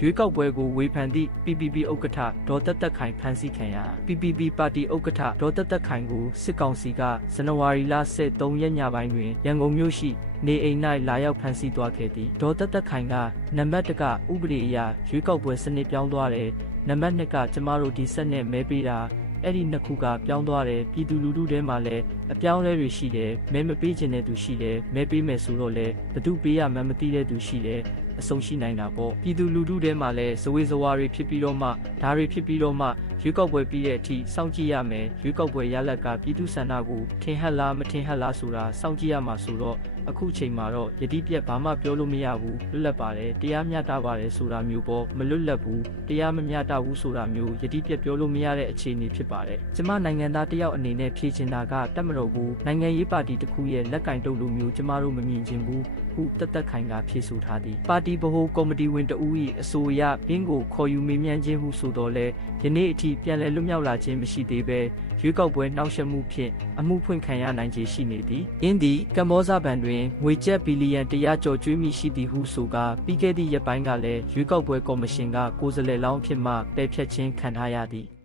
ရွေးကောက်ပွဲကိုဝေဖန်သည့် PPP ဥက္ကဋ္ဌဒေါ်သက်သက်ခိုင်ဖမ်းဆီးခံရ PPP ပါတီဥက္ကဋ္ဌဒေါ်သက်သက်ခိုင်ကိုစစ်ကောင်စီကဇန်နဝါရီလ13ရက်ညပိုင်းတွင်ရန်ကုန်မြို့ရှိနေအိမ်၌လာရောက်ဖမ်းဆီးသွားခဲ့သည်ဒေါ်သက်သက်ခိုင်ကနံပါတ်1ကဥပဒေအရရွေးကောက်ပွဲစနစ်ပြောင်းသွားတယ်နံပါတ်2ကကျမတို့ဒီဆက်နဲ့မဲပေးတာအဲ့ဒီနှစ်ခုကပြောင်းသွားတယ်ပြည်သူလူထုထဲမှာလည်းအပြောင်းလဲတွေရှိတယ်မဲမပေးခြင်းတဲ့သူရှိတယ်မဲပေးမယ်ဆိုတော့လည်းဘသူပေးရမှန်းမသိတဲ့သူရှိတယ်အဆုံးရှိနိုင်တာပေါ့ပြည်သူလူထုထဲမှာလည်းဇဝေဇဝါတွေဖြစ်ပြီးတော့မှဒါတွေဖြစ်ပြီးတော့မှရွေးကောက်ပွဲပြီးတဲ့အထိစောင့်ကြည့်ရမယ်ရွေးကောက်ပွဲရလဒ်ကပြည်သူဆန္ဒကိုထင်ဟပ်လားမထင်ဟပ်လားဆိုတာစောင့်ကြည့်ရမှာဆိုတော့အခုချိန်မှာတော့ယတိပြက်ဘာမှပြောလို့မရဘူးလွတ်လပ်ပါတယ်တရားမျှတပါတယ်ဆိုတာမျိုးပေါ့မလွတ်လပ်ဘူးတရားမမျှတဘူးဆိုတာမျိုးယတိပြက်ပြောလို့မရတဲ့အခြေအနေဖြစ်ပါတယ်ကျမနိုင်ငံသားတယောက်အနေနဲ့ဖြေချင်တာကတတ်မတော်ဘူးနိုင်ငံရေးပါတီတစ်ခုရဲ့လက်ကင်တုပ်လိုမျိုးကျမတို့မမြင်ချင်ဘူးဟုတက်တက်ခိုင်ကဖြေဆိုထားသည်ပါတီဗဟိုကော်မတီဝင်တဦး၏အဆိုအရဘင်းကိုခေါ်ယူမေးမြန်းခြင်းဟုဆိုတော့လဲယနေ့အထိပြန်လည်လွတ်မြောက်လာခြင်းမရှိသေးပဲရွေးကောက်ပွဲနှောက်ယှက်မှုဖြင့်အမှုဖွင့်ခံရနိုင်ခြေရှိနေသည်အင်းဒီကမ္ဘောဇဘဏ်တွင်ငွေကျပ်ဘီလီယံ100ကျော်ကျွေးမိရှိသည်ဟုဆိုကာပြီးခဲ့သည့်ရက်ပိုင်းကလည်းရွေးကောက်ပွဲကော်မရှင်ကကိုယ်စားလှယ်လောင်းအဖြစ်မှပယ်ဖျက်ခြင်းခံထားရသည်